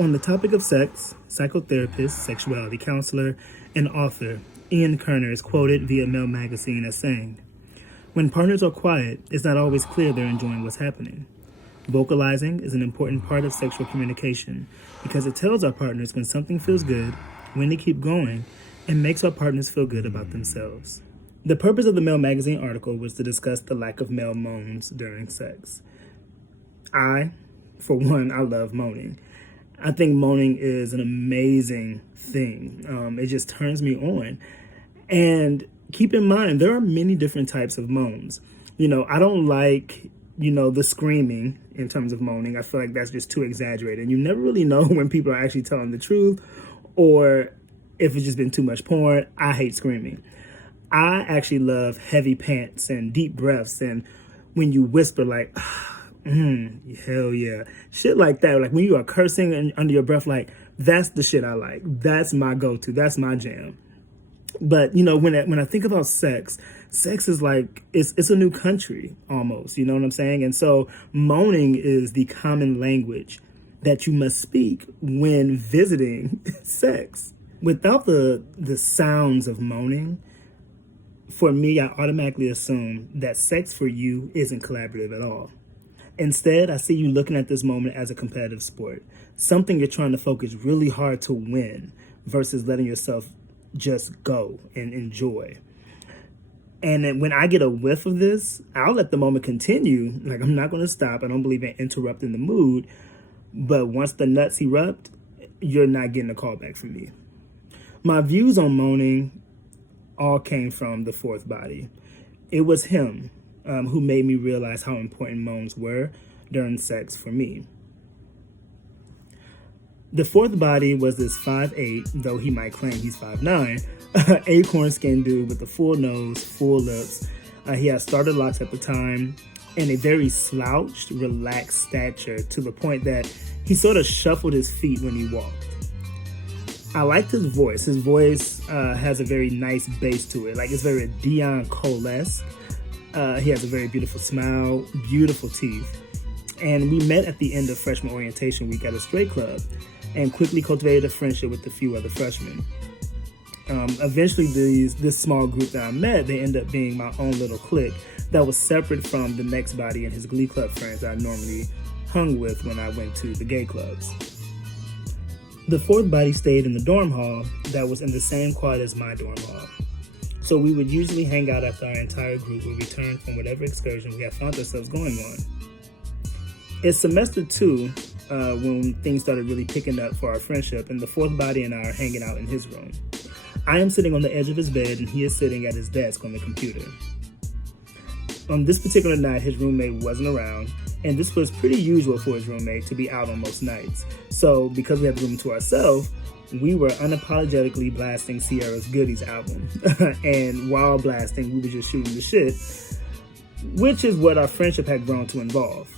On the topic of sex, psychotherapist, sexuality counselor, and author Ian Kerner is quoted via Male magazine as saying, "When partners are quiet, it's not always clear they're enjoying what's happening. Vocalizing is an important part of sexual communication because it tells our partners when something feels good, when to keep going, and makes our partners feel good about themselves." The purpose of the Male magazine article was to discuss the lack of male moans during sex. For one, I love moaning. I think moaning is an amazing thing. It just turns me on. And keep in mind, there are many different types of moans. I don't like, the screaming in terms of moaning. I feel like that's just too exaggerated. You never really know when people are actually telling the truth or if it's just been too much porn. I hate screaming. I actually love heavy pants and deep breaths and when you whisper like, hell yeah. Shit like that. Like when you are cursing and under your breath, like that's the shit I like. That's my go-to. That's my jam. But, when I think about sex is like, it's a new country almost, you know what I'm saying? And so moaning is the common language that you must speak when visiting sex. Without the sounds of moaning, for me, I automatically assume that sex for you isn't collaborative at all. Instead, I see you looking at this moment as a competitive sport, something you're trying to focus really hard to win versus letting yourself just go and enjoy. And then when I get a whiff of this, I'll let the moment continue. Like, I'm not going to stop. I don't believe in interrupting the mood. But once the nuts erupt, you're not getting a call back from me. My views on moaning all came from the fourth body. It was him who made me realize how important moans were during sex for me. The fourth body was this 5'8", though he might claim he's 5'9", acorn-skinned dude with a full nose, full lips. He had starter locks at the time and a very slouched, relaxed stature to the point that he sort of shuffled his feet when he walked. I liked his voice. His voice has a very nice bass to it. Like, it's very Dion Cole-esque. He has a very beautiful smile, beautiful teeth. And we met at the end of freshman orientation week at a straight club and quickly cultivated a friendship with a few other freshmen. Eventually, this small group that I met, they ended up being my own little clique that was separate from the next body and his glee club friends that I normally hung with when I went to the gay clubs. The fourth body stayed in the dorm hall that was in the same quad as my dorm hall. So we would usually hang out after our entire group would return from whatever excursion we had found ourselves going on. It's semester 2 when things started really picking up for our friendship, and the fourth body and I are hanging out in his room. I am sitting on the edge of his bed, and he is sitting at his desk on the computer. On this particular night, his roommate wasn't around, and this was pretty usual for his roommate to be out on most nights. So because we had the room to ourselves, we were unapologetically blasting Sierra's Goodies album. And while blasting, we were just shooting the shit, which is what our friendship had grown to involve.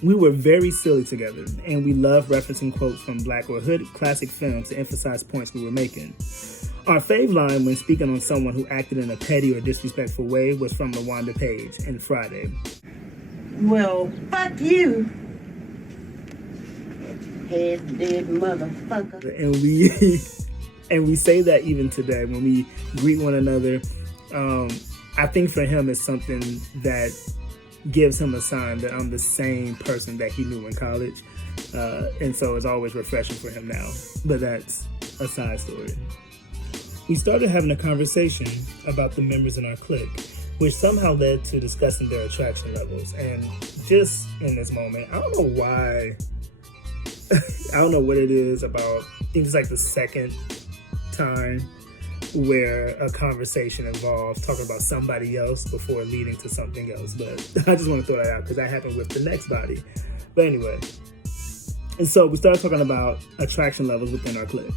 We were very silly together, and we loved referencing quotes from Black or Hood classic films to emphasize points we were making. Our fave line when speaking on someone who acted in a petty or disrespectful way was from LaWanda Page in Friday. "Well, fuck you, head-dead motherfucker." And we say that even today when we greet one another. I think for him it's something that gives him a sign that I'm the same person that he knew in college. And so it's always refreshing for him now. But that's a side story. We started having a conversation about the members in our clique, which somehow led to discussing their attraction levels. And just in this moment, I don't know why, I don't know what it is about, I think it's like the second time where a conversation involves talking about somebody else before leading to something else. But I just want to throw that out because that happened with the next body. But anyway, and so we started talking about attraction levels within our clique.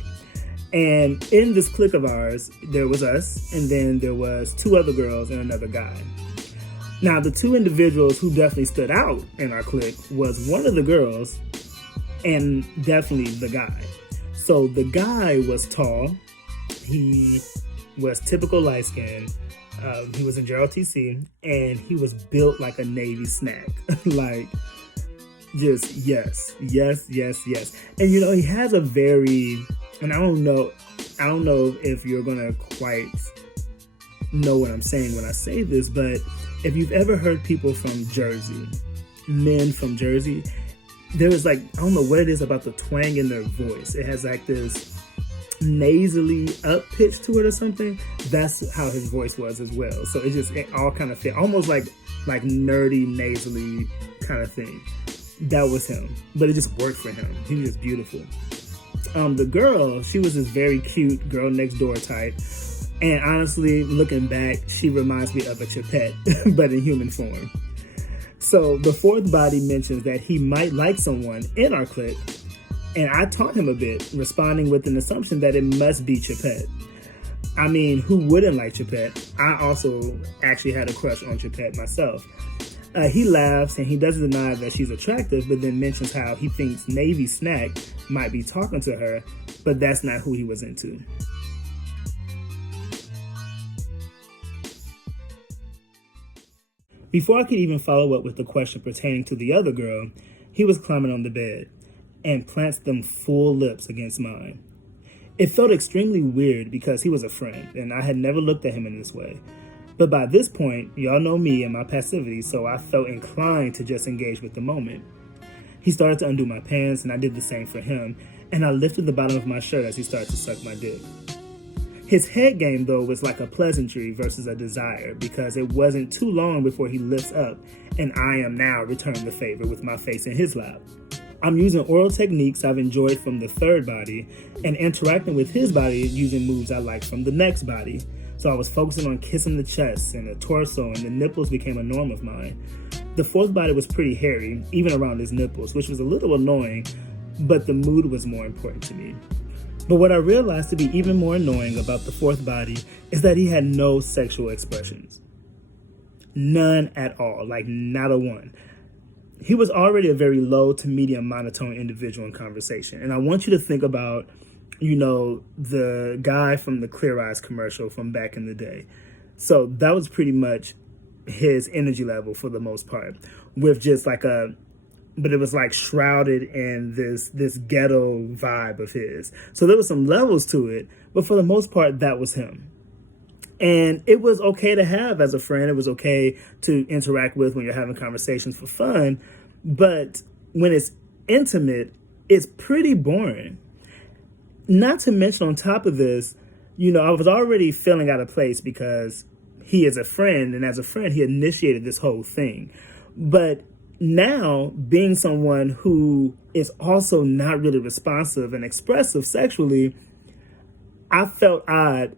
And in this clique of ours, there was us, and then there was 2 other girls and another guy. Now, the 2 individuals who definitely stood out in our clique was one of the girls and definitely the guy. So the guy was tall. He was typical light skin. He was in JROTC, and he was built like a Navy snack. Like, Just yes, yes, yes, yes. And you know, he has a very, and I don't know if you're gonna quite know what I'm saying when I say this, but if you've ever heard people from Jersey, men from Jersey, there is like, I don't know what it is about the twang in their voice. It has like this nasally up pitch to it or something. That's how his voice was as well. So it all kind of fit almost like nerdy nasally kind of thing. That was him, but it just worked for him. He was just beautiful. The girl, she was this very cute girl next door type, and honestly, looking back, she reminds me of a Chipette, but in human form. So the fourth body mentions that he might like someone in our clique, and I taught him a bit, responding with an assumption that it must be Chipette. I mean, who wouldn't like Chipette? I also actually had a crush on Chipette myself. He laughs and he doesn't deny that she's attractive, but then mentions how he thinks Navy Snack might be talking to her, but that's not who he was into. Before I could even follow up with the question pertaining to the other girl, he was climbing on the bed and plants them full lips against mine. It felt extremely weird because he was a friend and I had never looked at him in this way. But by this point, y'all know me and my passivity, so I felt inclined to just engage with the moment. He started to undo my pants and I did the same for him, and I lifted the bottom of my shirt as he started to suck my dick. His head game, though, was like a pleasantry versus a desire because it wasn't too long before he lifts up and I am now returning the favor with my face in his lap. I'm using oral techniques I've enjoyed from the third body and interacting with his body using moves I like from the next body. So I was focusing on kissing the chest and the torso, and the nipples became a norm of mine. The fourth body was pretty hairy, even around his nipples, which was a little annoying, but the mood was more important to me. But what I realized to be even more annoying about the fourth body is that he had no sexual expressions. None at all, like not a one. He was already a very low to medium monotone individual in conversation. And I want you to think about, you know, the guy from the Clear Eyes commercial from back in the day. So that was pretty much his energy level for the most part, with just like but it was like shrouded in this ghetto vibe of his. So there was some levels to it, but for the most part, that was him. And it was okay to have as a friend. It was okay to interact with when you're having conversations for fun. But when it's intimate, it's pretty boring. Not to mention on top of this, you know, I was already feeling out of place because he is a friend. And as a friend, he initiated this whole thing. But now being someone who is also not really responsive and expressive sexually, I felt odd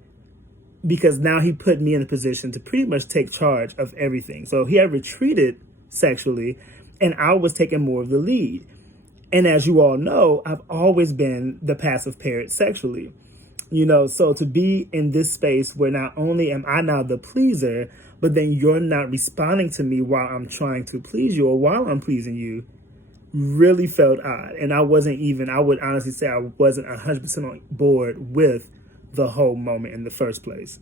because now he put me in a position to pretty much take charge of everything. So he had retreated sexually and I was taking more of the lead. And as you all know, I've always been the passive parent sexually. You know, so to be in this space where not only am I now the pleaser, but then you're not responding to me while I'm trying to please you or while I'm pleasing you, really felt odd. And I would honestly say I wasn't 100% on board with the whole moment in the first place.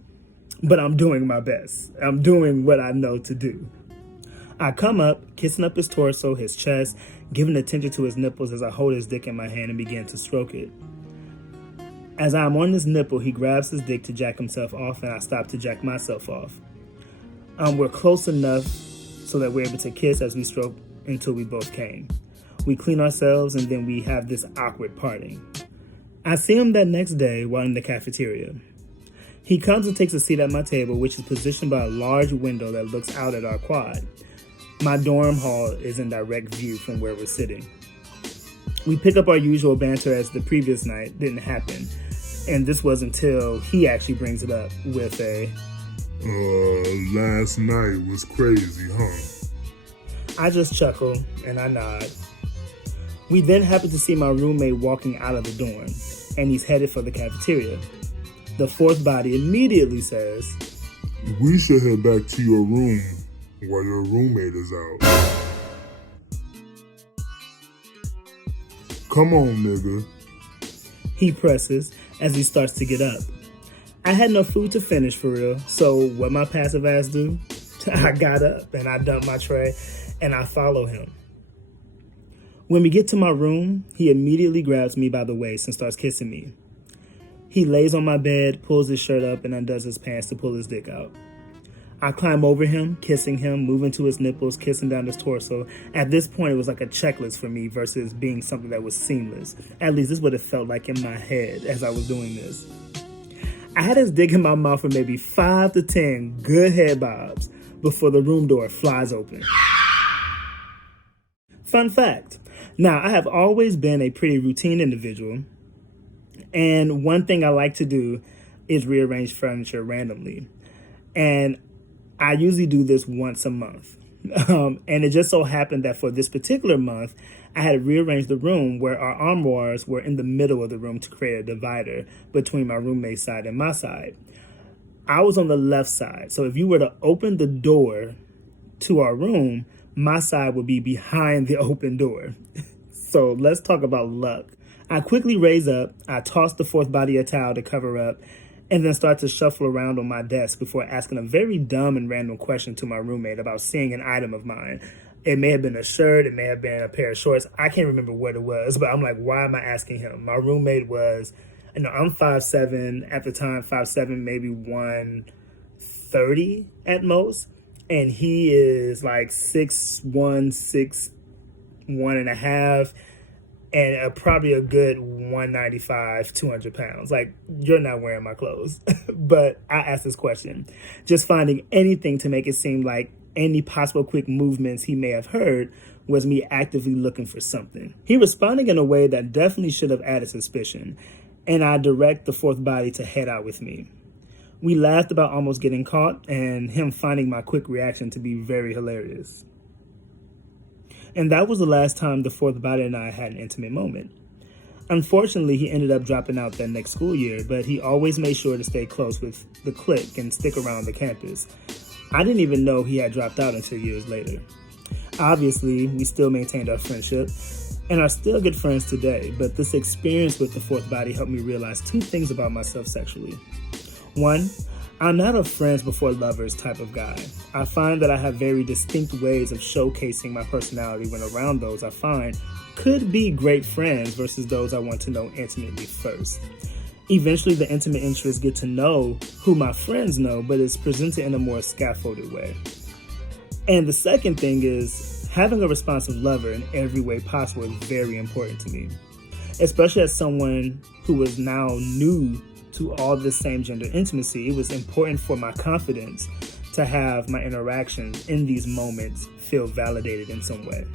But I'm doing my best. I'm doing what I know to do. I come up, kissing up his torso, his chest, giving attention to his nipples as I hold his dick in my hand and begin to stroke it. As I'm on his nipple, he grabs his dick to jack himself off, and I stop to jack myself off. We're close enough so that we're able to kiss as we stroke until we both came. We clean ourselves, and then we have this awkward parting. I see him that next day while in the cafeteria. He comes and takes a seat at my table, which is positioned by a large window that looks out at our quad. My dorm hall is in direct view from where we're sitting. We pick up our usual banter as the previous night didn't happen, and this was until he actually brings it up with a, last night was crazy, huh? I just chuckle and I nod. We then happen to see my roommate walking out of the dorm, and he's headed for the cafeteria. The fourth body immediately says, "We should head back to your room while your roommate is out. Come on, nigga." He presses as he starts to get up. I had no food to finish for real, so what my passive ass do? I got up and I dumped my tray and I follow him. When we get to my room, he immediately grabs me by the waist and starts kissing me. He lays on my bed, pulls his shirt up, and undoes his pants to pull his dick out. I climb over him, kissing him, moving to his nipples, kissing down his torso. At this point, it was like a checklist for me versus being something that was seamless. At least this is what it felt like in my head as I was doing this. I had his dick in my mouth for maybe 5 to 10 good head bobs before the room door flies open. Fun fact. Now, I have always been a pretty routine individual, and one thing I like to do is rearrange furniture randomly. And I usually do this once a month. And it just so happened that for this particular month, I had rearranged the room where our armoires were in the middle of the room to create a divider between my roommate's side and my side. I was on the left side. So if you were to open the door to our room, my side would be behind the open door. So let's talk about luck. I quickly raise up, I toss the fourth body a towel to cover up, and then start to shuffle around on my desk before asking a very dumb and random question to my roommate about seeing an item of mine. It may have been a shirt, it may have been a pair of shorts. I can't remember what it was, but I'm like, why am I asking him? My roommate was, I'm 5'7", at the time, 5'7", maybe 130 at most. And he is like 6'1", 6'1 and a half. And probably a good 195, 200 pounds. Like, you're not wearing my clothes. But I asked this question, just finding anything to make it seem like any possible quick movements he may have heard was me actively looking for something. He responded in a way that definitely should have added suspicion, and I direct the fourth body to head out with me. We laughed about almost getting caught and him finding my quick reaction to be very hilarious. And that was the last time the fourth body and I had an intimate moment. Unfortunately, he ended up dropping out that next school year, but he always made sure to stay close with the clique and stick around the campus. I didn't even know he had dropped out until years later. Obviously, we still maintained our friendship and are still good friends today, but this experience with the fourth body helped me realize 2 things about myself sexually. 1, I'm not a friends before lovers type of guy. I find that I have very distinct ways of showcasing my personality when around those I find could be great friends versus those I want to know intimately first. Eventually, the intimate interests get to know who my friends know, but it's presented in a more scaffolded way. And the second thing is, having a responsive lover in every way possible is very important to me, especially as someone who is now new to all this same gender intimacy. It was important for my confidence to have my interactions in these moments feel validated in some way.